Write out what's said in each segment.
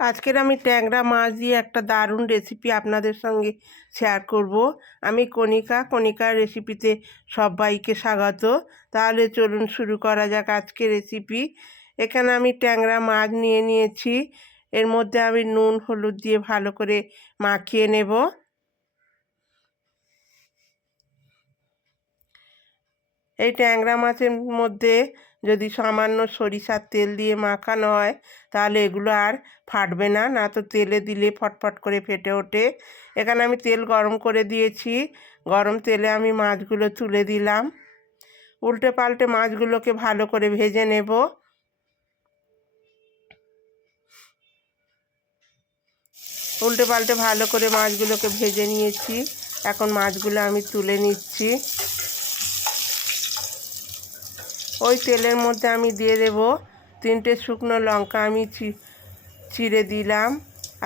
আজকের আমি ট্যাংরা মাছ দিয়ে একটা দারুণ রেসিপি আপনাদের সঙ্গে শেয়ার করব। আমি কণিকা, কণিকার রেসিপিতে সবাইকে স্বাগত। তাহলে চলুন শুরু করা যাক আজকে রেসিপি এখানে আমি ট্যাংরা মাছ নিয়ে নিয়েছি। এর মধ্যে আমি নুন, হলুদ দিয়ে ভালো করে মাখিয়ে নেব। এই ট্যাংরা মাছের মধ্যে যদি সামান্য সরিষার তেল দিয়ে মাখানো হয়, তাহলে এগুলো আর ফাটবে না। না তো তেলে দিলে ফটফট করে ফেটে ওঠে। এখানে আমি তেল গরম করে দিয়েছি। গরম তেলে আমি মাছগুলো তুলে দিলাম। উল্টে পাল্টে মাছগুলোকে ভালো করে ভেজে নেব। উল্টে পাল্টে ভালো করে মাছগুলোকে ভেজে নিয়েছি। এখন মাছগুলো আমি তুলে নিচ্ছি। ওই তেলের মধ্যে আমি দিয়ে দেব তিনটে শুকনো লঙ্কা, আমি চিড়ে দিলাম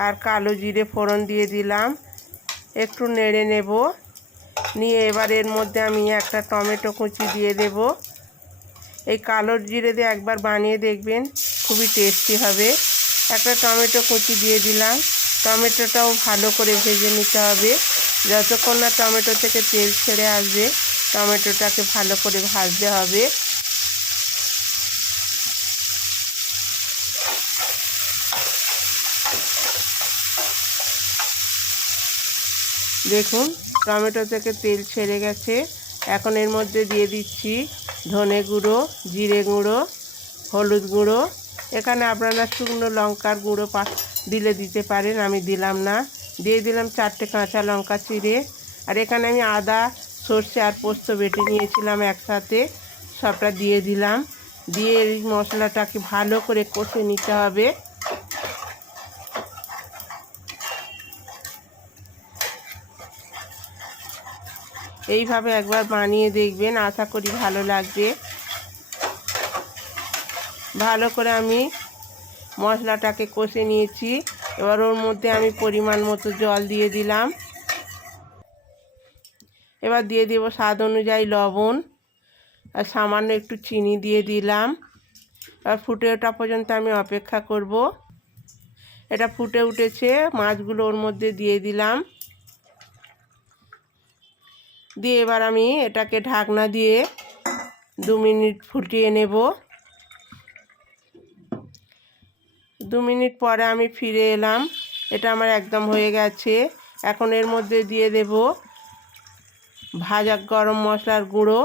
আর কালো জিরে ফোড়ন দিয়ে দিলাম। একটু নেড়ে নেব। নিয়ে এবার এর মধ্যে আমি একটা টমেটো কুচি দিয়ে দেব। এই কালো জিরে দিয়ে একবার বানিয়ে দেখবেন, খুবই টেস্টি হবে। একটা টমেটো কুচি দিয়ে দিলাম। টমেটোটাও ভালো করে ভেজে নিতে হবে। যতক্ষণ না টমেটো থেকে তেল ছেড়ে আসবে, টমেটোটাকে ভালো করে ভাজতে হবে। দেখুন, টমেটো থেকে তেল ছেড়ে গেছে। এখন এর মধ্যে দিয়ে দিচ্ছি ধনে গুঁড়ো, জিরে গুঁড়ো, হলুদ গুঁড়ো। এখানে আপনারা শুকনো লঙ্কার গুঁড়ো দিলে দিতে পারেন, আমি দিলাম না। দিয়ে দিলাম চারটে কাঁচা লঙ্কা চিড়ে। আর এখানে আমি আদা, সর্ষে আর পোস্ত বেটে নিয়েছিলাম একসাথে। সবটা দিয়ে দিলাম। দিয়ে এই মশলাটাকে ভালো করে কষে নিতে হবে। এইভাবে একবার বানিয়ে দেখবেন, আশা করি ভালো লাগবে। ভালো করে আমি মশলাটাকে কষে নিয়েছি। এবার ওর মধ্যে আমি পরিমাণ মতো জল দিয়ে দিলাম। এবার দিয়ে দেব স্বাদ অনুযায়ী লবণ আর সামান্য একটু চিনি দিয়ে দিলাম। আর ফুটে ওঠা পর্যন্ত আমি অপেক্ষা করব। এটা ফুটে উঠেছে, মাছগুলো ওর মধ্যে দিয়ে দিলাম। দিয়ে এবার আমি এটাকে ঢাকনা দিয়ে দু মিনিট ফুটিয়ে নেব। দু মিনিট পরে আমি ফিরে এলাম। এটা আমার একদম হয়ে গেছে। এখন এর মধ্যে দিয়ে দেব ভাজা গরম মশলার গুঁড়ো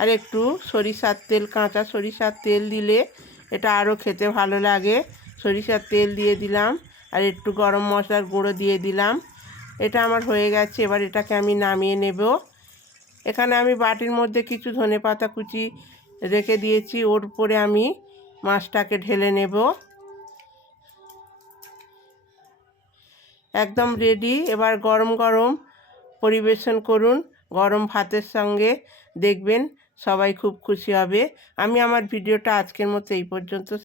আর একটু সরিষার তেল, কাঁচা সরিষার তেল দিলে এটা আরও খেতে ভালো লাগে। সরিষার তেল দিয়ে দিলাম। আর একটু গরম মশলার গুঁড়ো দিয়ে দিলাম। এটা আমার হয়ে গেছে, এবার এটাকে আমি নামিয়ে নেব। এখানে আমি বাটির মধ্যে কিছু ধনে পাতা কুচি রেখে দিয়েছি, ওর উপরে আমি মাছটাকে ঢেলে নেব। একদম রেডি এবার গরম গরম পরিবেশন করুন, গরম ভাতের সঙ্গে দেখবেন সবাই খুব খুশি হবে। আমি আমার ভিডিওটা আজকের মতো এই পর্যন্ত